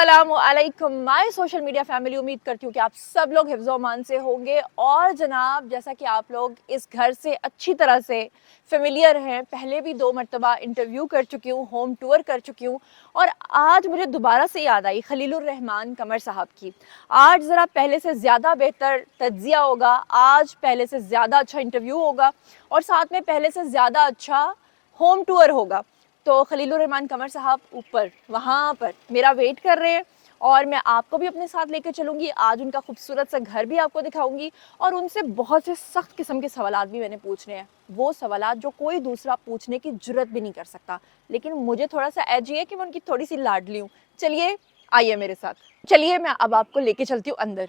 अस्सलामुअलैकुम my social media family. उम्मीद करती हूँ कि आप सब लोग हिफ्ज़ अमान से होंगे। और जनाब, जैसा कि आप लोग इस घर से अच्छी तरह से फेमिलियर हैं, पहले भी 2 मरतबा इंटरव्यू कर चुकी हूँ, होम टूर कर चुकी हूँ और आज मुझे दोबारा से याद आई खलीलुर रहमान कमर साहब की। आज ज़रा पहले से ज़्यादा बेहतर तज्ज़िया होगा, आज पहले से ज़्यादा अच्छा इंटरव्यू होगा और साथ में पहले से ज़्यादा अच्छा होम टूर होगा। तो खलीलुर रहमान कमर साहब ऊपर वहाँ पर मेरा वेट कर रहे हैं और मैं आपको भी अपने साथ लेकर चलूँगी। आज उनका खूबसूरत सा घर भी आपको दिखाऊंगी और उनसे बहुत से सख्त किस्म के सवालात भी मैंने पूछने हैं। वो सवालात जो कोई दूसरा पूछने की जुर्रत भी नहीं कर सकता, लेकिन मुझे थोड़ा सा एज है कि मैं उनकी थोड़ी सी लाडली हूँ। चलिए आइए मेरे साथ, चलिए मैं अब आपको लेके चलती हूँ अंदर।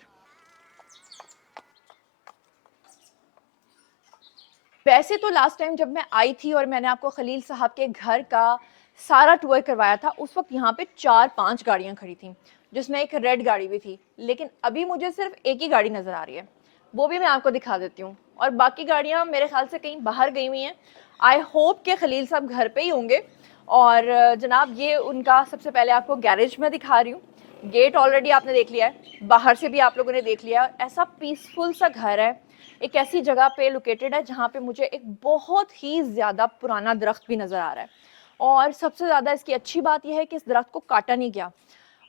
वैसे तो लास्ट टाइम जब मैं आई थी और मैंने आपको खलील साहब के घर का सारा टूर करवाया था, उस वक्त यहाँ पे 4-5 गाड़ियाँ खड़ी थी, जिसमें एक रेड गाड़ी भी थी। लेकिन अभी मुझे सिर्फ एक ही गाड़ी नज़र आ रही है, वो भी मैं आपको दिखा देती हूँ। और बाकी गाड़ियाँ मेरे ख्याल से कहीं बाहर गई हुई हैं। आई होप के खलील साहब घर पे ही होंगे। और जनाब, ये उनका सबसे पहले आपको गैरेज में दिखा रही हूँ। गेट ऑलरेडी आपने देख लिया है, बाहर से भी आप लोगों ने देख लिया। ऐसा पीसफुल सा घर है, एक ऐसी जगह पे लोकेटेड है जहाँ पे मुझे एक बहुत ही ज़्यादा पुराना दरख्त भी नज़र आ रहा है। और सबसे ज़्यादा इसकी अच्छी बात यह है कि इस दरख्त को काटा नहीं गया।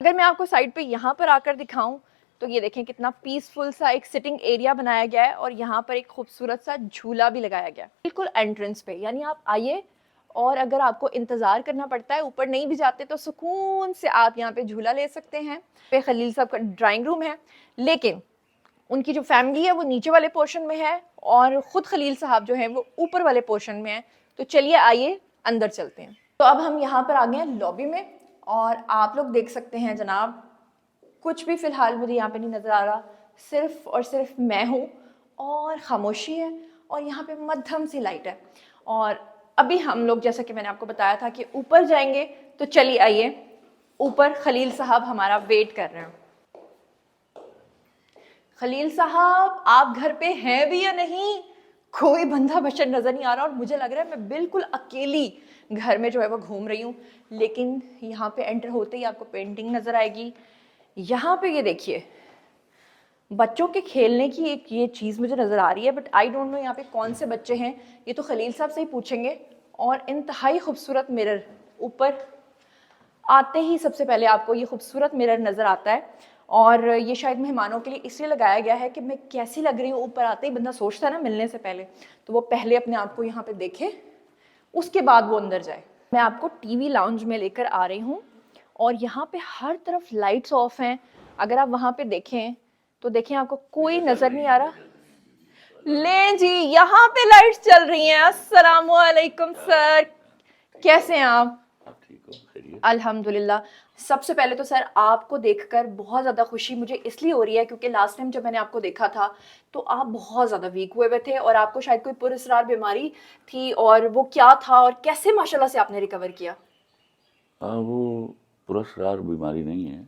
अगर मैं आपको साइड पे यहाँ पर आकर दिखाऊं तो ये देखें कितना पीसफुल सा एक सिटिंग एरिया बनाया गया है और यहाँ पर एक खूबसूरत सा झूला भी लगाया गया है बिल्कुल एंट्रेंस पे। यानी आप आइए और अगर आपको इंतज़ार करना पड़ता है, ऊपर नहीं भी जाते, तो सुकून से आप यहाँ पे झूला ले सकते हैं। पे खलील साहब का ड्राइंग रूम है, लेकिन उनकी जो फैमिली है वो नीचे वाले पोर्शन में है और ख़ुद खलील साहब जो हैं वो ऊपर वाले पोर्शन में है। तो चलिए आइए अंदर चलते हैं। तो अब हम यहाँ पर आ गए हैं लॉबी में और आप लोग देख सकते हैं जनाब, कुछ भी फ़िलहाल मुझे यहाँ पे नहीं नज़र आ रहा, सिर्फ और सिर्फ मैं हूँ और खामोशी है और यहाँ पे मध्यम सी लाइट है। और अभी हम लोग, जैसा कि मैंने आपको बताया था कि ऊपर जाएंगे, तो चलिए आइए ऊपर। खलील साहब हमारा वेट कर रहे हैं। खलील साहब, आप घर पे हैं भी या नहीं? कोई बंदा बशर नजर नहीं आ रहा और मुझे लग रहा है मैं बिल्कुल अकेली घर में जो है वो घूम रही हूँ। लेकिन यहाँ पे एंटर होते ही आपको पेंटिंग नजर आएगी। यहाँ पे ये देखिए, बच्चों के खेलने की एक ये चीज़ मुझे नज़र आ रही है, बट आई डोंट नो यहाँ पे कौन से बच्चे हैं। ये तो खलील साहब से ही पूछेंगे। और इंतहाई खूबसूरत मिरर, ऊपर आते ही सबसे पहले आपको ये खूबसूरत मिरर नज़र आता है और ये शायद मेहमानों के लिए इसलिए लगाया गया है कि मैं कैसी लग रही हूँ। ऊपर आते ही बंदा सोचता है ना मिलने से पहले, तो वो पहले अपने आप को यहाँ पे देखे, उसके बाद वो अंदर जाए। मैं आपको टीवी लाउंज में लेकर आ रही हूँ और यहाँ पे हर तरफ लाइट्स ऑफ हैं। अगर आप वहाँ पे देखें तो देखें, आपको कोई नज़र नहीं आ रहा। ले जी, यहाँ पे लाइट्स चल रही हैं। अस्सलामुअलैकुम सर, कैसे हैं आप? अल्हम्दुलिल्लाह। सबसे पहले तो सर आपको देखकर बहुत ज़्यादा खुशी मुझे इसलिए हो रही है क्योंकि लास्ट टाइम जब मैंने आपको देखा था तो आप बहुत ज़्यादा वीक हुए थे और आपको शायद कोई पुरअसरार बीमारी थी। और वो क्या था और कैसे माशाल्लाह से आपने रिकवर किया? वो पुरस्कार बीमारी नहीं है।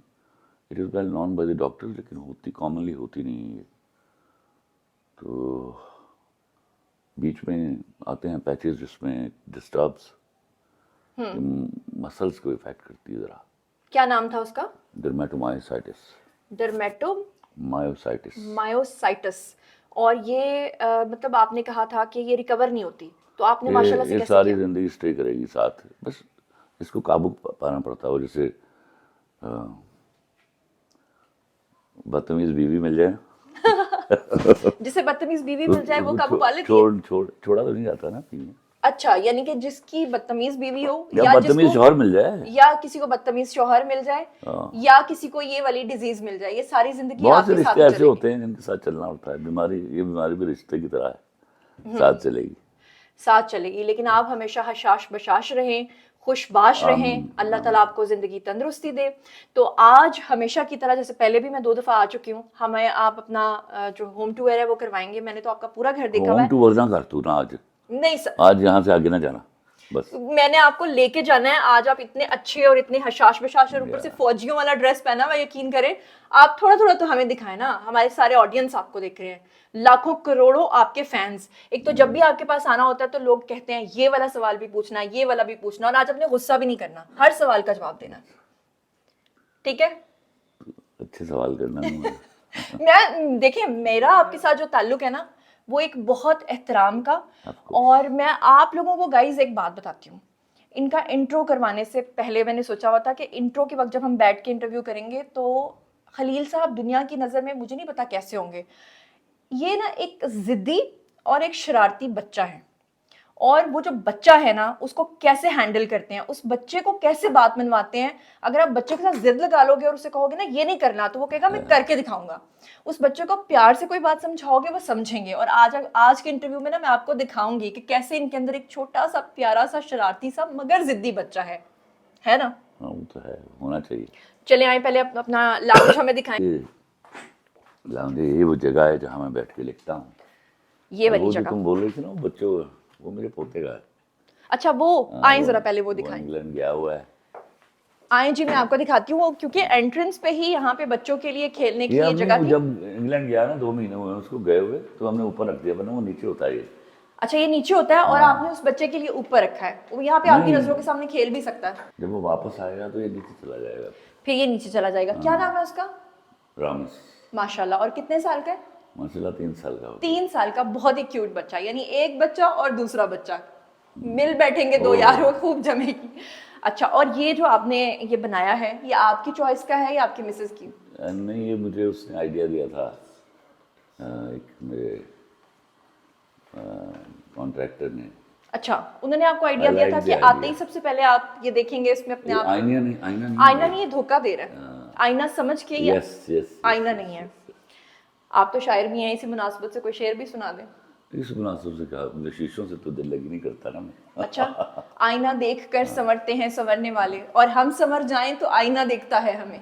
It is well known by the doctors, लेकिन होती कॉमनली होती नहीं है। तो बीच में आते हैं पैचेस जिसमें डिस्टर्ब्स मसल्स को इफेक्ट करती है ज़रा। क्या नाम था उसका? डर्मेटोमायोसाइटिस। डर्मेटोमायोसाइटिस। मायोसाइटिस। और ये मतलब आपने कहा था कि ये रिकवर नहीं होती, तो आपने माशाल्लाह से ये कैसे सारी किया? ज़िंदगी स्टे करेगी साथ, बस इसको काबू पाना पड़ता है। जैसे बदतमीज़ बीवी मिल जाए जिसे बदतमीज बीवी मिल जाए वो तो काबू पा लेती है। छोड़ा तो नहीं जाता ना बीवी। अच्छा, यानी कि जिसकी बदतमीज बीवी हो या या बदतमीज जिसको, शौहर मिल जाए। या किसी को बदतमीज शौहर मिल जाए, हाँ। या किसी को ये वाली डिजीज मिल जाए, ये सारी जिंदगी बहुत से आपके रिश्ते साथ ही ऐसे चलेगी। होते हैं जिनके साथ चलना होता है। ये बीमारी भी रिश्ते की तरह है, साथ चलेगी। साथ चलेगी, लेकिन आप हमेशा हशाश बशाश रहें, खुशबाश रहें, अल्लाह ताला आपको ज़िंदगी तंदुरुस्ती दे। तो आज हमेशा की तरह, जैसे पहले भी मैं 2 दफ़ा आ चुकी हूँ, हमें आप अपना जो होम टूर है वो करवाएंगे। मैंने तो आपका पूरा घर देखा हुआ होम है। टूर ना कर तू ना आज। नहीं सर, आज यहाँ से आगे ना जाना बस। मैंने आपको लेके जाना है। आज आप इतने अच्छे और इतने हशाश बशाश और ऊपर से या, फौजियों वाला ड्रेस पहना हुआ, यकीन करें। आप थोड़ा थोड़ा तो हमें दिखाएं ना, हमारे सारे ऑडियंस आपको देख रहे हैं, लाखों करोड़ों आपके फैंस। एक तो जब भी आपके पास आना होता है तो लोग कहते हैं ये वाला सवाल भी पूछना, ये वाला भी पूछना, और आज अपने गुस्सा भी नहीं करना, हर सवाल का जवाब देना। ठीक है। अच्छे सवाल करना मुझे। मैं देखिए, मेरा आपके साथ जो ताल्लुक है ना, वो एक बहुत एहतराम का। आपको और मैं आप लोगों को गाइज एक बात बताती हूँ, इनका इंट्रो करवाने से पहले मैंने सोचा हुआ था कि इंट्रो के वक्त जब हम बैठ के इंटरव्यू करेंगे तो खलील साहब दुनिया की नज़र में मुझे नहीं पता कैसे होंगे। ये ना एक जिद्दी और एक शरारती बच्चा है, और वो जो बच्चा है ना उसको कैसे हैंडल करते हैं, उस बच्चे को कैसे बात मनवाते हैं। अगर आप बच्चे के साथ जिद लगा लोगे और उसे कहोगे ना ये नहीं करना, तो वो कहेगा मैं करके दिखाऊंगा। उस बच्चे को प्यार से कोई बात समझाओगे वो समझेंगे। और आज के इंटरव्यू में ना मैं आपको दिखाऊंगी कि कैसे इनके अंदर एक छोटा सा प्यारा सा शरारती सा मगर जिद्दी बच्चा है ना। हाँ वो तो है, होना चाहिए। चले आए पहले अपना लाउंज हमें दिखाएं। ये लाउंज, ये वो जगह है जहाँ मैं बैठ के लिखता हूँ। ये और वाली वो जो जगह, तुम बोल रही थी ना वो बच्चों, वो मेरे पोते का है। अच्छा वो हाँ, आए जरा पहले वो वो दिखाएं। इंग्लैंड गया हुआ है। आए जी, मैं आपको दिखाती हूँ, वो क्योंकि एंट्रेंस पे ही यहाँ पे बच्चों के लिए खेलने की ये ये हमने जगह वो थी। जब इंग्लैंड गया ना 2 महीने हुए उसको गए हुए, तो हमने ऊपर रख दिया, वरना वो नीचे होता है ये। अच्छा ये नीचे होता है और हाँ। आपने उस बच्चे के लिए ऊपर रखा है, वो यहाँ पे आपकी नहीं, नजरों के सामने खेल भी सकता है। जब वो वापस आएगा तो ये नीचे चला जाएगा। फिर ये नीचे चला जाएगा। क्या नाम है उसका? रामस। माशाल्लाह। और कितने साल का है? माशाल्लाह 3 साल का हो गया। 3 साल का। बहुत ही क्यूट बच्चा, यानी एक बच्चा और दूसरा बच्चा मिल बैठेंगे दो यार, वो खूब जमेगी। अच्छा, और ये जो आपने ये बनाया है, ये आपकी चॉइस का है या आपकी मिसेस की? नहीं, ये मुझे उसने आइडिया दिया था, एक मेरे कॉन्ट्रैक्टर ने। अच्छा, उन्होंने आपको आइडिया I दिया like था the कि idea. आते ही सबसे पहले आप ये देखेंगे इसमें अपने ये आप। आईना नहीं, आईना नहीं, आईना नहीं, ये धोखा दे रहा है। आईना समझ के ये यस यस। आईना नहीं है। आप तो शायर भी हैं, इसी मुनासबत से कोई शेर भी सुना दें। इस मुनासिब से कहा, मुझे शीशों से तो दिल लगी नहीं करता ना मैं। अच्छा, आईना देख कर संवरते हैं संवरने वाले, और हम संवर जाएं तो आईना देखता है हमें।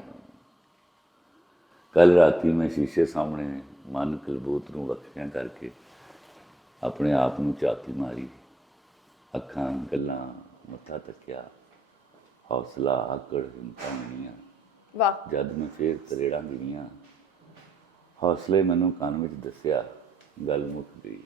कल राती मैं शीशे सामने मन कलबूत नूं वखियां करके अपने आप नूं ਝਾਤੀ मारी, ਅੱਖਾਂ ਗੱਲਾਂ ਮੱਥਾ ਤੱਕਿਆ, ਹੌਸਲਾ ਆਕੜ ਹਿੰਮਤਾਂ ਮਿਲੀਆਂ, वाह। ਜਦ ਮੈਂ ਫੇਰ ਤਰੇੜਾਂ ਗਿਣੀਆਂ, ਹੌਸਲੇ ਮੈਨੂੰ ਕੰਨ ਵਿੱਚ ਦੱਸਿਆ, ਗੱਲ ਮੁੱਕ ਗਈ।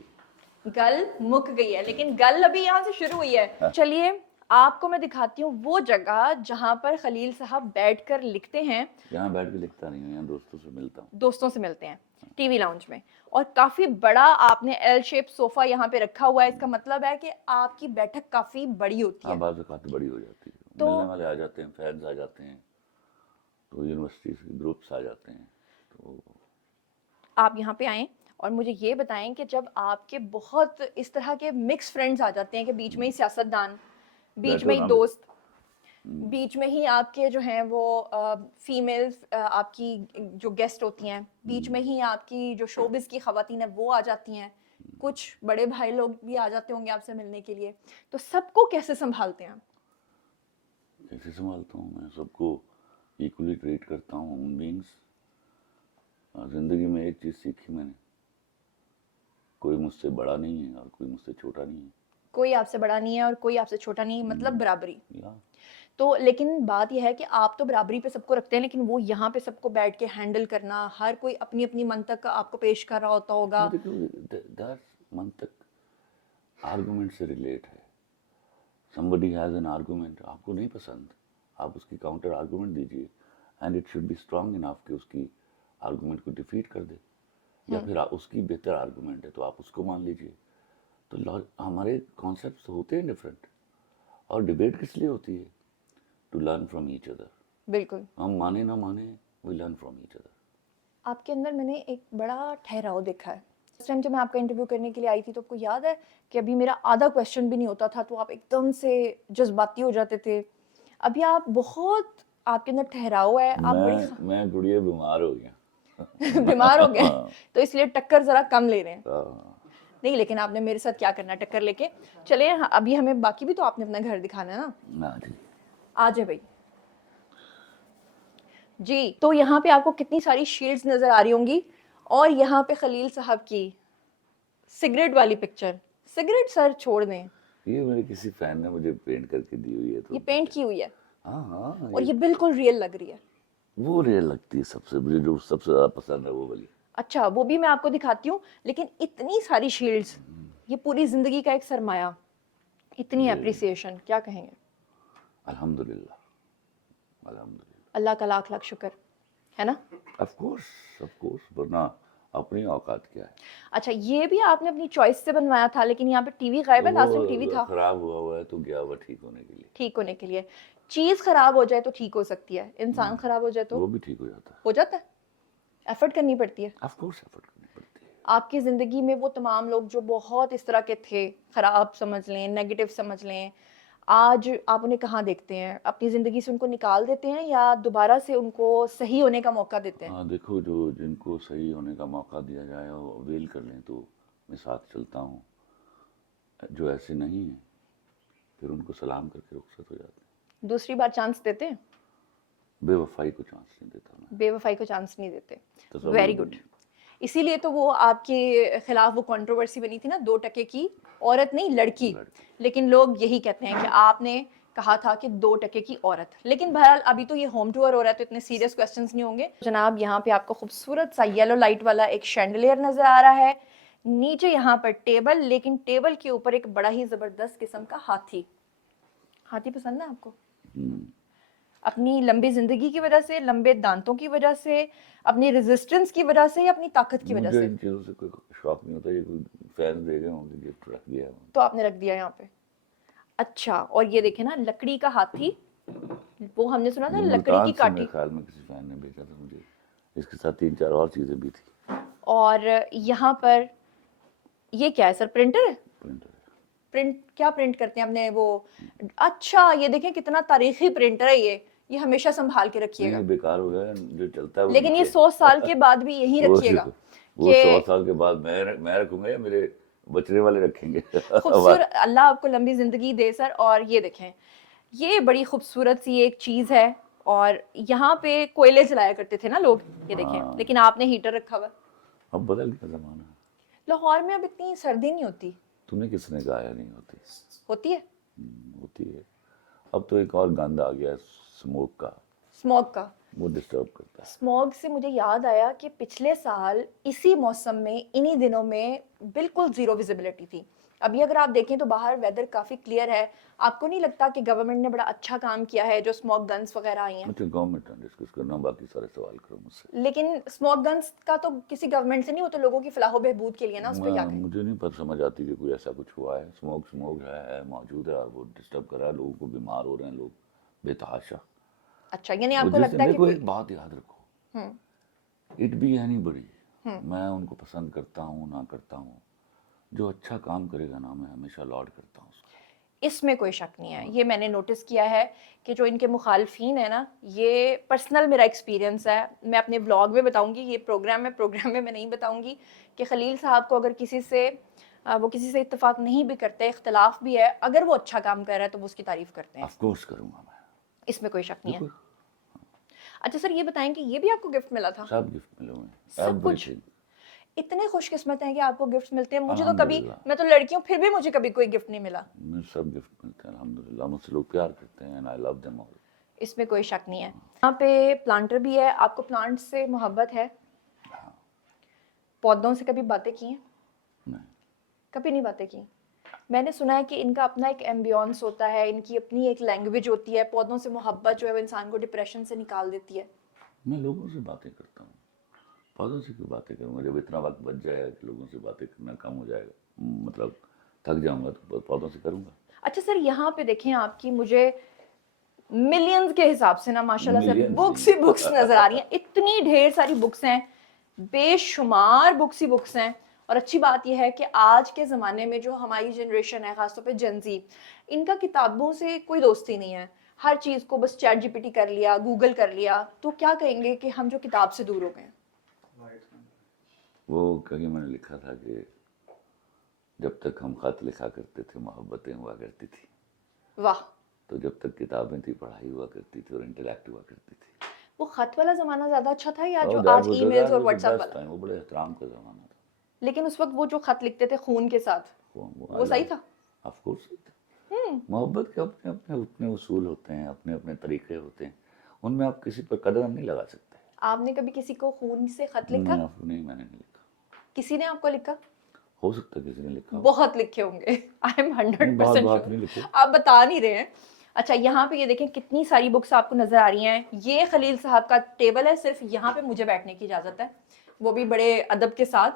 गल मुक गई है, लेकिन गल अभी यहाँ से शुरू हुई है। चलिए आपको मैं दिखाती हूँ वो जगह जहाँ पर खलील साहब बैठकर लिखते हैं। यहाँ बैठ के लिखता नहीं हूँ, यहाँ दोस्तों से मिलता हूँ। दोस्तों से मिलते हैं टीवी लाउंज में। और काफी बड़ा आपने एल शेप सोफा यहाँ पे रखा हुआ है, इसका मतलब है कि आपकी बैठक काफी बड़ी होती हाँ, है। बात काफ़ी बड़ी हो जाती है, तो मिलने वाले आ जाते हैं, फैंस आ जाते हैं, तो यूनिवर्सिटी के ग्रुप्स आ जाते हैं, तो आप यहाँ पे आएँ और मुझे ये बताएं कि जब आपके बहुत इस तरह के मिक्स फ्रेंड्स आ जाते हैं कि बीच में ही सियासतदान, बीच बैठो में ही ना दोस्त, बीच में ही आपके जो हैं वो फीमेल्स आपकी जो गेस्ट होती हैं, बीच में ही आपकी जो शोबिस की खवातीन है वो आ जाती हैं, कुछ बड़े भाई लोग भी आ जाते होंगे आपसे मिलने के लिए, तो सबको कैसे संभालते हैं आप? कैसे संभालता हूँ मैं सबको, इक्वली ट्रीट करता हूँ ह्यूमन बींग्स। ज़िंदगी में एक चीज़ सीखी मैंने, कोई मुझसे बड़ा नहीं है और कोई मुझसे छोटा नहीं है। कोई आपसे बड़ा नहीं है और कोई आपसे छोटा नहीं, मतलब बराबरी। या तो लेकिन बात यह है कि आप तो बराबरी पे सबको रखते हैं, लेकिन वो यहाँ पे सबको बैठ के हैंडल करना, हर कोई अपनी अपनी मंतक आपको पेश कर रहा होता होगा। दैट मंतक आर्गुमेंट से रिलेट है। somebody has an argument, आपको नहीं पसंद, आप उसकी काउंटर आर्गुमेंट दीजिए, and it should be strong enough कि उसकी आर्गुमेंट को डिफीट कर दे, या फिर उसकी बेहतर आर्गुमेंट है तो आप उसको मान लीजिए। तो हमारे कॉन्सेप्ट्स होते हैं डिफरेंट, और डिबेट किस लिए होती है? To learn from each other. बिल्कुल। हम माने ना माने, we learn from each other. आपके अंदर मैंने एक बड़ा ठहराव देखा है। उस टाइम जब मैं आपका इंटरव्यू करने के लिए आई थी तो आपको याद है कि अभी मेरा आधा क्वेश्चन भी नहीं होता था तो आप एकदम से जज्बाती हो जाते थे। अभी आप बहुत, आपके अंदर ठहराव है, आप बड़ी मैं गुड़िया बीमार हो गया। बीमार हो गए हाँ। तो इसलिए टक्कर जरा कम ले रहे हैं। हाँ। नहीं, लेकिन आपने मेरे साथ क्या करना है टक्कर लेके। चले अभी हमें बाकी भी तो आपने अपना घर दिखाना है ना। ना जी। आ जाए भाई जी। तो यहाँ पे आपको कितनी सारी शील्ड्स नजर आ रही होंगी, और यहाँ पे खलील साहब की सिगरेट वाली पिक्चर। सिगरेट सर छोड़ दें, ये मेरे किसी फैन ने मुझे पेंट करके दी हुई है, तो ये पेंट की हुई है हाँ हाँ, और ये बिल्कुल रियल लग रही है। वो रियल लगती है सबसे, मुझे जो सबसे ज़्यादा पसंद है वो वाली। अच्छा, वो भी मैं आपको दिखाती हूँ, लेकिन इतनी सारी शील्ड्स, ये पूरी जिंदगी का एक सरमाया, इतनी एप्रिसिएशन, क्या कहेंगे? अल्हम्दुलिल्लाह, अल्हम्दुलिल्लाह। अल्लाह का लाख लाख शुक्र, है ना। ऑफ कोर्स, वरना अपनी औकात क्या है। अच्छा, ये भी आपने अपनी चॉइस से बनवाया था, लेकिन यहाँ पे टीवी गायब है, लास्ट टाइम टीवी वो था। खराब हुआ है तो गया हुआ ठीक होने के लिए। ठीक होने के लिए। चीज खराब हो जाए तो ठीक हो सकती है, इंसान खराब हो जाए तो वो भी ठीक हो जाता है। हो जाता है। एफर्ट करनी पड़ती है। ऑफ कोर्स एफर्ट करनी पड़ती है। आपकी जिंदगी में वो तमाम लोग जो बहुत इस तरह के थे, खराब समझ लें, नेगेटिव समझ लें, आज आप उन्हें कहाँ देखते हैं? अपनी जिंदगी से उनको निकाल देते हैं या दोबारा से उनको सही होने का मौका देते हैं? हाँ देखो, जो जिनको सही होने का मौका दिया जाए वो अवेल कर लें तो मैं साथ चलता हूँ। जो ऐसे नहीं है फिर उनको सलाम करके रुखसत हो जाते हैं। दूसरी बार चांस देते हैं? बेवफाई को चांस नहीं देता मैं। बेवफाई को चांस नहीं देते। तसव्वुर वेरी भी गुड। नहीं। इसीलिए तो वो आपके खिलाफ वो कंट्रोवर्सी बनी थी ना, 2 टके की औरत नहीं लड़की। लेकिन लोग यही कहते हैं कि आपने कहा था कि 2 टके की औरत। लेकिन बहरहाल अभी तो ये होम टूर हो रहा है तो इतने सीरियस क्वेश्चंस नहीं होंगे। जनाब, यहाँ पे आपको खूबसूरत सा येलो लाइट वाला एक शैंडलियर नजर आ रहा है। नीचे यहाँ पर टेबल, लेकिन टेबल के ऊपर एक बड़ा ही जबरदस्त किस्म का हाथी। हाथी पसंद है आपको? अपनी लंबी जिंदगी की वजह से, लंबे दांतों की वजह से, अपनी रेजिस्टेंस की वजह से या अपनी ताकत की वजह मुझे से? इन चीज़ों से कोई शौक नहीं होता। ये कोई फैन दे गए होंगे, गिफ्ट रख दिया है। तो आपने रख दिया यहाँ पे। अच्छा, और ये देखे ना, लकड़ी का हाथी। वो हमने सुना था ये लकड़ी मुल्तान की से मेरे काठी। ख्याल में किसी फैन ने भेजा था मुझे। इसके साथ 3-4 और चीज़ें भी थी। और यहाँ पर ये क्या है सर? प्रिंटर है? प्रिंटर है। प्रिंट क्या प्रिंट करते हैं अपने वो? अच्छा, ये देखें कितना तारीखी प्रिंटर है ये हमेशा संभाल के रखिएगा। नहीं, बेकार हो गया जो चलता है वो लेकिन ये नीचे। 100 साल के बाद भी यही वो रखिएगा वो कि 100 साल के बाद मैं रखूंगा या मेरे बचने वाले रखेंगे। खूबसूरत। अल्लाह आपको लंबी जिंदगी दे सर। और ये देखें, ये बड़ी खूबसूरत सी एक चीज है। और यहाँ पे कोयले जलाया करते थे ना लोग, ये देखें। हाँ। लेकिन आपने हीटर रखा हुआ। अब बदल गया जमाना। लाहौर में अब इतनी सर्दी नहीं होती। तुम्हें किसने कहा है नहीं होती? होती है। होती है। अब तो एक और गंद आ गया है, स्मोक का। स्मॉग का। वो डिस्टर्ब करता है। स्मॉग से मुझे याद आया कि पिछले साल इसी मौसम में, इन्हीं दिनों में बिल्कुल जीरो विजिबिलिटी थी। अभी अगर आप देखें तो बाहर वेदर काफ़ी क्लियर है। आपको नहीं लगता कि गवर्नमेंट ने बड़ा अच्छा काम किया है जो स्मोक गन्स वगैरह आई हैं? अच्छा, गवर्नमेंट डिस्कस करना, बाकी सारे सवाल करो मुझसे। लेकिन स्मोक गन्स का तो किसी गवर्नमेंट से नहीं, वो तो लोगों की फलाह बहबूद के लिए ना, उस पर क्या कहें? मुझे नहीं पता समझ आती कि कोई ऐसा कुछ हुआ है। स्मोक है मौजूद है और वो डिस्टर्ब कर रहा है लोगों को। बीमार हो रहे हैं लोग बेतहाशा। अच्छा, यानी आपको जिस लगता है कि देखो, कोई एक बात याद रखो, इट बी एनी बड़ी, मैं उनको पसंद करता हूँ ना करता हूँ, जो अच्छा काम करेगा ना मैं हमेशा लॉर्ड करता हूँ उसका। इसमें कोई शक नहीं है। ये मैंने नोटिस किया है कि जो इनके मुखालफीन है ना, ये पर्सनल मेरा एक्सपीरियंस है। मैं अपने ब्लॉग में बताऊंगी, ये प्रोग्राम में मैं नहीं बताऊंगी कि खलील साहब को अगर वो किसी से इत्तेफाक नहीं भी करते, इख्तलाफ भी है, अगर वो अच्छा काम कर रहा है तो वो उसकी तारीफ करते हैं। ऑफ कोर्स करूँगा मैं। इसमें कोई शक नहीं है। देखो, अच्छा सर, ये बताएं कि ये भी आपको गिफ्ट मिला था? सब गिफ्ट मिले हुए हैं, सब कुछ? everything। इतने खुशकिस्मत हैं कि आपको गिफ्ट मिलते हैं। मुझे तो कभी, अल्हम्दुलिल्लाह। मैं तो लड़की हूँ फिर भी मुझे कभी कोई गिफ्ट नहीं मिला। मुझे सब गिफ्ट मिलते हैं अल्हम्दुलिल्लाह। मुझसे लोग प्यार करते हैं and I love them all. इसमें कोई शक नहीं है। यहाँ पे प्लांटर भी है। आपको प्लांट से मोहब्बत है? पौधों से कभी बातें की हैं? नहीं। कभी नहीं बातें की। मैंने सुना है कि इनका अपना एक एम्बियंस होता है, इनकी अपनी एक लैंग्वेज होती है। पौधों से मोहब्बत जो है वो इंसान को डिप्रेशन से निकाल देती है। मैं लोगों से बातें करता हूँ, पौधों से क्यों बातें करूँगा? जब इतना वक्त बच जाएगा कि लोगों से बातें करना कम हो जाएगा, मतलब थक जाऊंगा, तो पौधों से करूँगा। अच्छा सर, यहाँ पे देखें, आपकी मुझे मिलियंस के हिसाब से ना माशाल्लाह से Millions बुक्स नहीं। ही बुक्स नजर आ रही हैं। इतनी ढेर सारी बुक्स हैं, बेशुमार बुक्स ही बुक्स हैं। और अच्छी बात यह है कि आज के ज़माने में जो हमारी जनरेशन है, ख़ासतौर पे जेनजी, इनका किताबों से कोई दोस्ती नहीं है। हर चीज़ को बस चैट जीपीटी कर लिया, गूगल कर लिया। तो क्या कहेंगे कि हम जो किताब से दूर हो गए? वो कहीं मैंने लिखा था कि जब तक हम खत लिखा करते थे मोहब्बतें हुआ करती थी, वाह। तो जब तक किताबें थी पढ़ाई हुआ करती थी और इंटरेक्ट हुआ करती थी। वो खत वाला ज़माना ज़्यादा अच्छा था या जो और दैट आज वाज ईमेल्स और व्हाट्सएप वाला? वो बड़े एहतराम का ज़माना था। लेकिन उस वक्त वो जो खत लिखते थे खून के साथ, वो सही था? Of course. मोहब्बत के अपने अपने उतने उसूल होते हैं, अपने अपने तरीके होते हैं, उनमें आप किसी पर कदम नहीं लगा सकते। आपने कभी किसी को खून से खत लिखा? नहीं, मैंने नहीं लिखा। किसी ने आपको लिखा? हो सकता है किसी ने लिखा हो। बहुत लिखे होंगे। आई एम नहीं, 100% बहुत श्योर। नहीं लिखे। आप बता नहीं रहे हैं। अच्छा, यहाँ पे ये देखें कितनी सारी बुक्स आपको नजर आ रही हैं। ये खलील साहब का टेबल है, सिर्फ यहाँ पे मुझे बैठने की इजाजत है, वो भी बड़े अदब के साथ।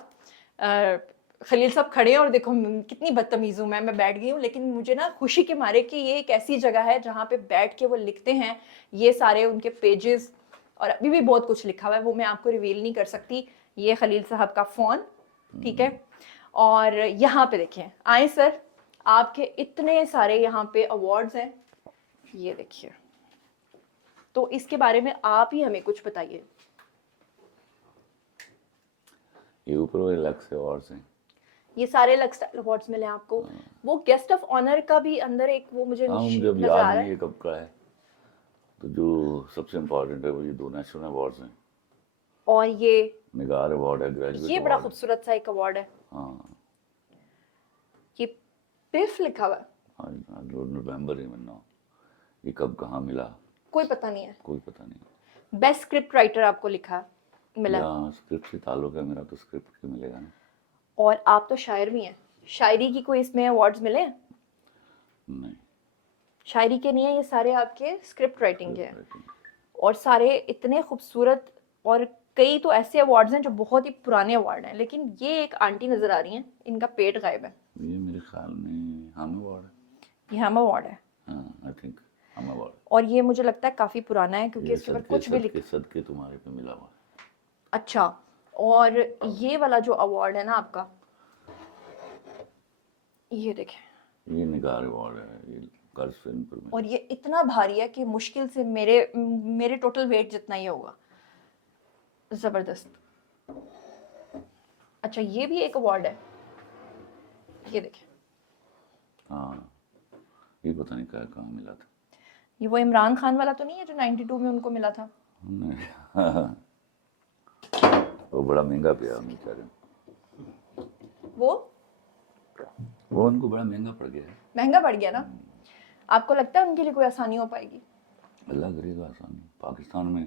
खलील साहब खड़े हैं और देखो कितनी बदतमीज हूँ मैं बैठ गई हूँ, लेकिन मुझे ना खुशी के मारे कि ये एक ऐसी जगह है जहाँ पे बैठ के वो लिखते हैं। ये सारे उनके पेजेस, और अभी भी बहुत कुछ लिखा हुआ है, वो मैं आपको रिवील नहीं कर सकती। ये खलील साहब का फोन, ठीक है। और यहाँ पे देखें, आए सर, आपके इतने सारे यहाँ पे अवार्ड्स हैं, ये देखिए। तो इसके बारे में आप ही हमें कुछ बताइए। ये ऊपर वाले अलग से अवार्ड्स हैं। ये सारे अलग स्टाइल अवार्ड्स मिले आपको। वो गेस्ट ऑफ ऑनर का भी अंदर एक वो मुझे हाँ, मुझे अब नजर याद आ रहा नहीं है। ये कब का है। तो जो सबसे इम्पोर्टेंट है वो ये 2 नेशनल अवार्ड्स हैं। और ये निगार अवार्ड है, ग्रेजुएट ये बड़ा अवार्ड। खूबसूरत सा एक अवार्ड है, हाँ, ये पिफ लिखा हुआ है, I don't remember even now ये कब कहाँ मिला, कोई पता नहीं है। कोई पता नहीं। बेस्ट स्क्रिप्ट राइटर आपको लिखा मिला। या स्क्रिप्ट से ताल्लुक है मेरा, तो स्क्रिप्ट की मिलेगा ना। और आप तो शायर भी हैं, शायरी की कोई इसमें अवार्ड्स मिले हैं? नहीं, शायरी के नहीं है, ये सारे आपके स्क्रिप्ट राइटिंग के हैं। राइटिंग। और सारे इतने खूबसूरत, और कई तो ऐसे अवार्ड्स हैं जो बहुत ही पुराने अवार्ड हैं। लेकिन ये एक आंटी नजर आ रही हैं, इनका पेट गायब है। ये मेरे ख्याल में हम अवार्ड है। ये हम अवार्ड है, हाँ, आई थिंक हम अवार्ड। और ये मुझे लगता है काफी पुराना है, क्योंकि ये इसके ऊपर सदके कुछ भी लिखा। सदके सदके तुम्हारे पे मिला हुआ है। अच्छा, और ये वाला जो अवार्ड है ना आपका, ये देखें, ये निगार अवार्ड है, ये कर्ज फिल्म पर मिला। और ये इतना भारी है कि मुश्किल से मेरे टोटल वेट जितना ही होगा। जबरदस्त। अच्छा, ये भी एक अवार्ड है, ये देखें। हाँ, ये पता नहीं क्या कहाँ मिला था। ये वो इमरान खान वाला तो नहीं है जो 92 में उनको मिला था? नहीं, वो बड़ा महंगा पिया बेचारे। वो उनको बड़ा महंगा पड़ गया है। महंगा पड़ गया ना? आपको लगता है उनके लिए कोई आसानी हो पाएगी? अल्लाह करेगा आसानी। पाकिस्तान में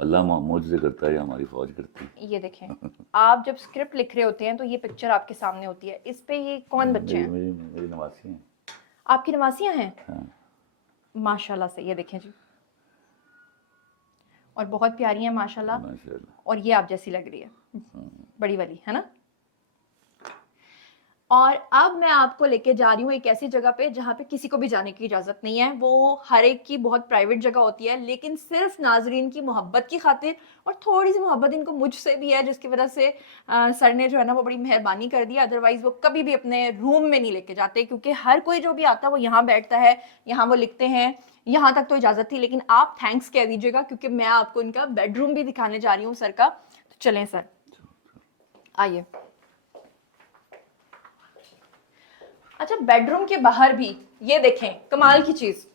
अल्लाह मौजज़े करता है या हमारी फौज करती है। ये देखें, आप जब स्क्रिप्ट लिख रहे होते हैं तो ये पिक्चर आपके सामने होती है, इस पे ये कौन बच्चे हैं? मेरी नवासी हैं। आपकी नवासियां हैं? हाँ, माशाल्लाह से, ये देखें जी, और बहुत प्यारी हैं माशाल्लाह। माशाल्लाह। और ये आप जैसी लग रही है, बड़ी वाली है ना। और अब मैं आपको लेके जा रही हूँ एक ऐसी जगह पे जहाँ पे किसी को भी जाने की इजाज़त नहीं है। वो हर एक की बहुत प्राइवेट जगह होती है, लेकिन सिर्फ नाजरीन की मोहब्बत की खातिर, और थोड़ी सी मोहब्बत इनको मुझसे भी है, जिसकी वजह से सर ने जो है ना वो बड़ी मेहरबानी कर दी। अदरवाइज़ वो कभी भी अपने रूम में नहीं लेके जाते, क्योंकि हर कोई जो भी आता है वो यहाँ बैठता है, यहाँ वो लिखते हैं। यहाँ तक तो इजाज़त थी, लेकिन आप थैंक्स कह दीजिएगा, क्योंकि मैं आपको इनका बेडरूम भी दिखाने जा रही हूँ सर का। तो चलें सर, आइए। अच्छा, बेडरूम के बाहर भी ये देखें कमाल की चीज,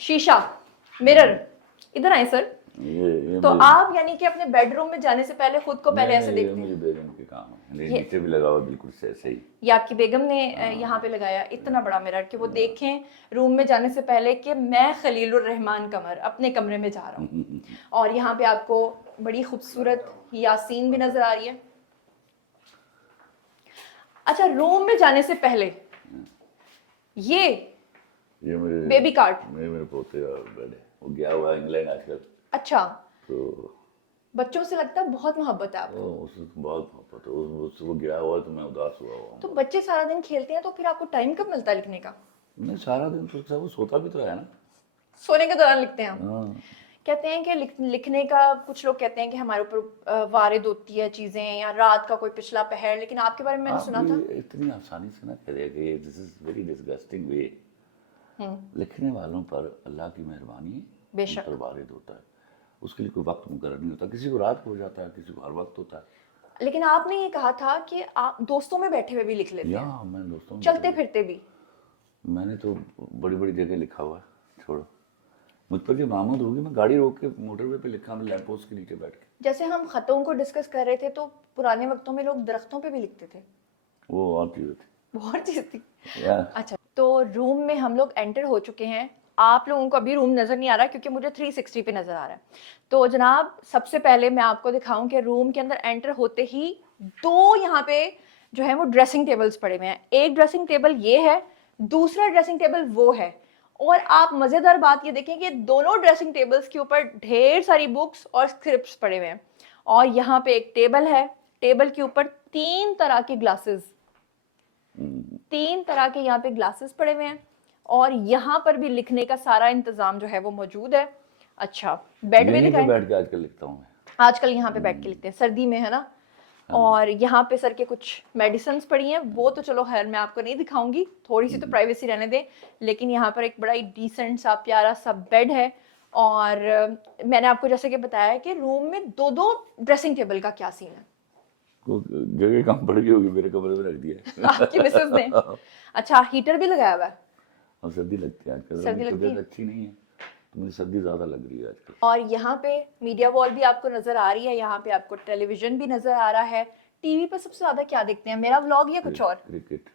शीशा, मिरर। इधर आए सर। ये तो आप यानी कि अपने बेडरूम में जाने से पहले खुद को पहले ऐसे देखते हैं? मेरी बेगम के काम है, नीचे भी लगा हुआ बिल्कुल ऐसे ही। ये आपकी बेगम ने यहाँ पे लगाया इतना बड़ा मिरर कि वो देखें रूम में जाने से पहले कि मैं खलीलुर रहमान कमर अपने कमरे में जा रहा हूँ। और यहाँ पे आपको बड़ी खूबसूरत यासीन भी नजर आ रही है। अच्छा, रूम में जाने से पहले ये मेरे बेबी कार्ड, मेरे पोते का बेड है, वो गया हुआ है इंग्लैंड आजकल। अच्छा, तो बच्चों से लगता है बहुत मोहब्बत है आपको। उससे बहुत मोहब्बत है, उससे वो गया हुआ है तो मैं उदास हुआ हुआ तो हूँ। बच्चे सारा दिन खेलते हैं, तो फिर आपको टाइम कब मिलता है लिखने का? नहीं, सारा दिन तो वो सोता भी तो है ना। सोने के दौरान लिखते हैं आप? हाँ, कहते हैं कि लिखने का, कुछ लोग कहते हैं कि हमारे ऊपर वारिद होती है चीजें, या रात का कोई पिछला पहर, लेकिन आपके बारे में मैंने सुना था। इतनी आसानी से ना कह कि दिस इज वेरी डिस्गस्टिंग वे। लिखने वालों पर अल्लाह की मेहरबानी है, बेशक। उन पर वारिद होता है, उसके लिए कोई वक्त मुकर्रर नहीं होता। किसी को रात को हो जाता है, किसी को हर वक्त होता है। लेकिन आपने ये कहा था कि आप दोस्तों में बैठे हुए भी लिख लेते हैं, मैं दोस्तों में चलते फिरते भी। मैंने तो बड़ी बड़ी जगह लिखा हुआ है। छोड़ो, मुझ पर जो मामूद होगी, मैं गाड़ी रोक के मोटरवे पे लिखा, मैं लैंप पोस्ट के नीचे बैठ के। जैसे हम खतों को डिस्कस कर रहे थे, तो पुराने वक्तों में लोग दरख्तों पे भी लिखते थे, वो और चीज़ थी। वो और चीज थी। या अच्छा, तो रूम में हम लोग एंटर हो चुके हैं। आप लोगों को अभी रूम नज़र नहीं आ रहा, क्योंकि मुझे 360 पे नज़र आ रहा है। तो जनाब, सबसे पहले मैं आपको दिखाऊं कि रूम के अंदर एंटर होते ही दो यहाँ पे जो है वो ड्रेसिंग टेबल्स पड़े हुए हैं। एक ड्रेसिंग टेबल ये है, दूसरा ड्रेसिंग टेबल वो है, और आप मज़ेदार बात ये देखें कि दोनों ड्रेसिंग टेबल्स के ऊपर ढेर सारी बुक्स और स्क्रिप्ट्स पड़े हुए हैं। और यहाँ पे एक टेबल है, टेबल के ऊपर 3 तरह के ग्लासेस, 3 तरह के यहाँ पे ग्लासेस पड़े हुए हैं। और यहाँ पर भी लिखने का सारा इंतजाम जो है वो मौजूद है। अच्छा, बेड भी यहीं पे दिखाएं। बैठ के आजकल लिखता हूँ मैं। आजकल यहाँ पे बैठ के लिखते हैं, सर्दी में है ना। और यहाँ पे सर के कुछ मेडिसिन पड़ी हैं, वो तो चलो खैर मैं आपको नहीं दिखाऊंगी, थोड़ी सी तो प्राइवेसी रहने दें। लेकिन यहाँ पर एक बड़ा ही डिसेंट सा प्यारा सा बेड है। और मैंने आपको जैसे कि बताया कि रूम में 2-2 ड्रेसिंग टेबल का क्या सीन है। को जगह कम पड़ गई होगी, मेरे कमरे में रख दिया है। आपकी मिसेस ने। अच्छा, हीटर भी लगाया हुआ है। और सर्दी लगती है आजकल, सर्दी मेरी लगती तबीयत है। अच्छी नहीं है तो मुझे सर्दी ज़्यादा लग रही है आजकल। और यहाँ पे मीडिया वॉल भी आपको नजर आ रही है, यहाँ पे आपको टेलीविजन भी नजर आ रहा है। टीवी पे सबसे ज्यादा क्या देखते हैं, मेरा व्लॉग या कुछ और? क्रिकेट।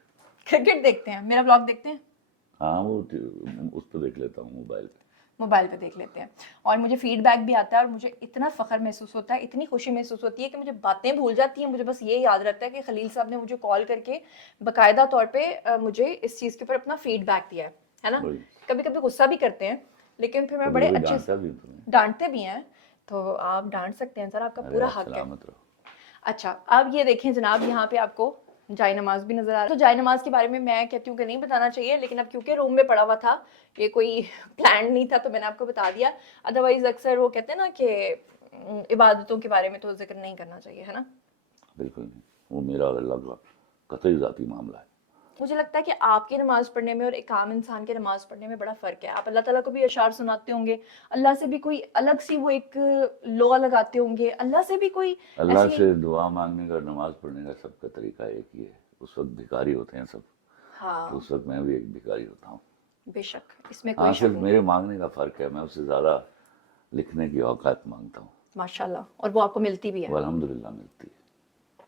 क्रिकेट देखते हैं, मेरा व्लॉग देखते हैं? हाँ, वो उस पर देख लेता हूँ, मोबाइल पे। मोबाइल पे देख लेते हैं। और मुझे फीडबैक भी आता है और मुझे इतना फ़ख्र महसूस होता है, इतनी खुशी महसूस होती है कि मुझे बातें भूल जाती हैं। मुझे बस ये याद रहता है कि खलील साहब ने मुझे कॉल करके बाकायदा तौर पे मुझे इस चीज़ के ऊपर अपना फीडबैक दिया है ना। वही। कभी कभी गुस्सा भी करते हैं, लेकिन फिर मैं कभी बड़े कभी अच्छे डांटा भी तुम्हें। डांटते भी हैं। तो आप डांट सकते हैं सर, आपका अरे पूरा आप हक है। सलामत रहो। अच्छा, अब ये देखें जनाब, यहाँ पे आपको जाय नमाज भी नजर आ रहा है। तो जाय नमाज के बारे में मैं कहती हूँ कि नहीं बताना चाहिए, लेकिन अब क्योंकि रूम में पड़ा हुआ था, ये कोई प्लान नहीं था, तो मैंने आपको बता दिया। अदरवाइज अक्सर वो कहते हैं ना कि इबादतों के बारे में तो जिक्र नहीं करना चाहिए, है ना। बिल्कुल नहीं, वो मेरा और अल्लाह का कतई ज़ाती मामला है। मुझे लगता है कि आपकी नमाज पढ़ने में और एक आम इंसान की नमाज पढ़ने में बड़ा फ़र्क है। आप अल्लाह ताला को भी अशार सुनाते होंगे, अल्लाह से भी कोई अलग सी वो एक लोआ लगाते होंगे, अल्लाह से भी कोई अल्लाह ऐसी। से दुआ मांगने का, नमाज पढ़ने का सबका तरीका एक ही है। उस वक्त भिखारी होते हैं सब, तो हाँ, उस वक्त मैं भी एक भिखारी होता हूँ। बेशक, इसमें हाँ, कोई शक सिर्फ नहीं। मेरे मांगने का फ़र्क है, मैं उससे ज़्यादा लिखने की औकात मांगता हूँ। माशाल्लाह, और वो आपको मिलती भी है। वो अल्हम्दुलिल्लाह मिलती है।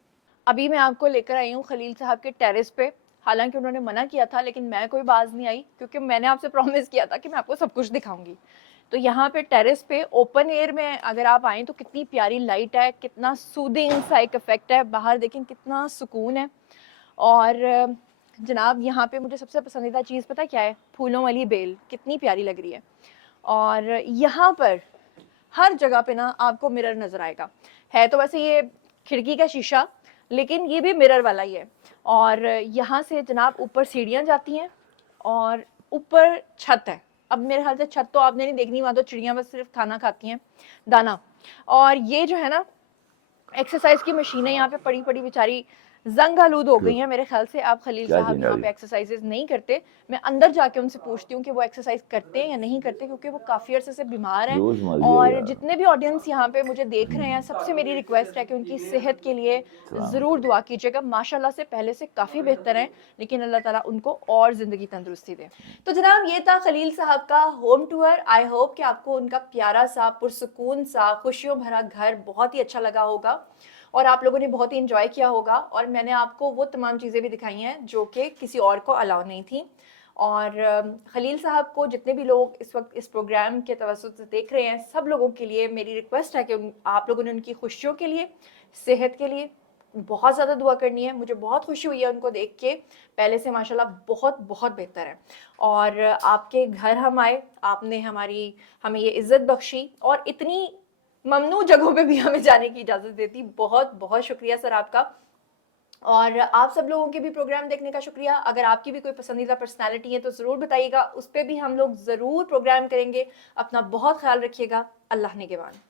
अभी मैं आपको लेकर आई हूँ खलील साहब के टेरेस पे। हालांकि उन्होंने मना किया था, लेकिन मैं कोई बाज नहीं आई, क्योंकि मैंने आपसे प्रॉमिस किया था कि मैं आपको सब कुछ दिखाऊंगी। तो यहाँ पे टेरेस पे ओपन एयर में अगर आप आएँ तो कितनी प्यारी लाइट है, कितना सूदिंग सा एक इफेक्ट है। बाहर देखें कितना सुकून है। और जनाब यहाँ पे मुझे सबसे पसंदीदा चीज़ पता क्या है? फूलों वाली बेल कितनी प्यारी लग रही है। और यहाँ पर हर जगह पे ना आपको मिरर नजर आएगा। है तो वैसे ये खिड़की का शीशा, लेकिन ये भी मिरर वाला ही है। और यहाँ से जनाब ऊपर सीढ़ियाँ जाती हैं और ऊपर छत है। अब मेरे ख्याल से छत तो आपने नहीं देखनी, वहाँ तो चिड़ियाँ बस सिर्फ खाना खाती हैं, दाना। और ये जो है ना एक्सरसाइज की मशीनें यहाँ पे पड़ी पड़ी बेचारी जंग आलूद हो गई हैं मेरे ख्याल से। आप खलील क्या साहब यहाँ जंगाली? पे एक्सरसाइजेज नहीं करते। मैं अंदर जाके उनसे पूछती हूँ कि वो एक्सरसाइज करते हैं या नहीं करते, क्योंकि वो काफ़ी अरसे से बीमार हैं। जोश मार दिया और यार। जितने भी ऑडियंस यहाँ पे मुझे देख रहे हैं, सबसे मेरी रिक्वेस्ट है कि उनकी सेहत के लिए ज़रूर दुआ कीजिएगा। माशाल्लाह से पहले से काफ़ी बेहतर हैं, लेकिन अल्लाह ताला उनको और ज़िंदगी तंदुरुस्ती दे। तो जनाब ये था खलील साहब का होम टूर। आई होप कि आपको उनका प्यारा सा, पुरसुकून सा, खुशियों भरा घर बहुत ही अच्छा लगा होगा और आप लोगों ने बहुत ही इंजॉय किया होगा। और मैंने आपको वो तमाम चीज़ें भी दिखाई हैं जो कि किसी और को अलाउ नहीं थी। और खलील साहब को जितने भी लोग इस वक्त इस प्रोग्राम के तवज्जुह से देख रहे हैं, सब लोगों के लिए मेरी रिक्वेस्ट है कि आप लोगों ने उनकी खुशियों के लिए, सेहत के लिए बहुत ज़्यादा दुआ करनी है। मुझे बहुत खुशी हुई है उनको देख के, पहले से माशाल्लाह बहुत बहुत बेहतर है। और आपके घर हम आए, आपने हमें ये इज़्ज़त बख्शी और इतनी ममनू जगहों पे भी हमें जाने की इजाज़त देती। बहुत बहुत शुक्रिया सर आपका। और आप सब लोगों के भी प्रोग्राम देखने का शुक्रिया। अगर आपकी भी कोई पसंदीदा पर्सनालिटी है तो ज़रूर बताइएगा, उस पर भी हम लोग ज़रूर प्रोग्राम करेंगे। अपना बहुत ख्याल रखिएगा। अल्लाह निगहबान।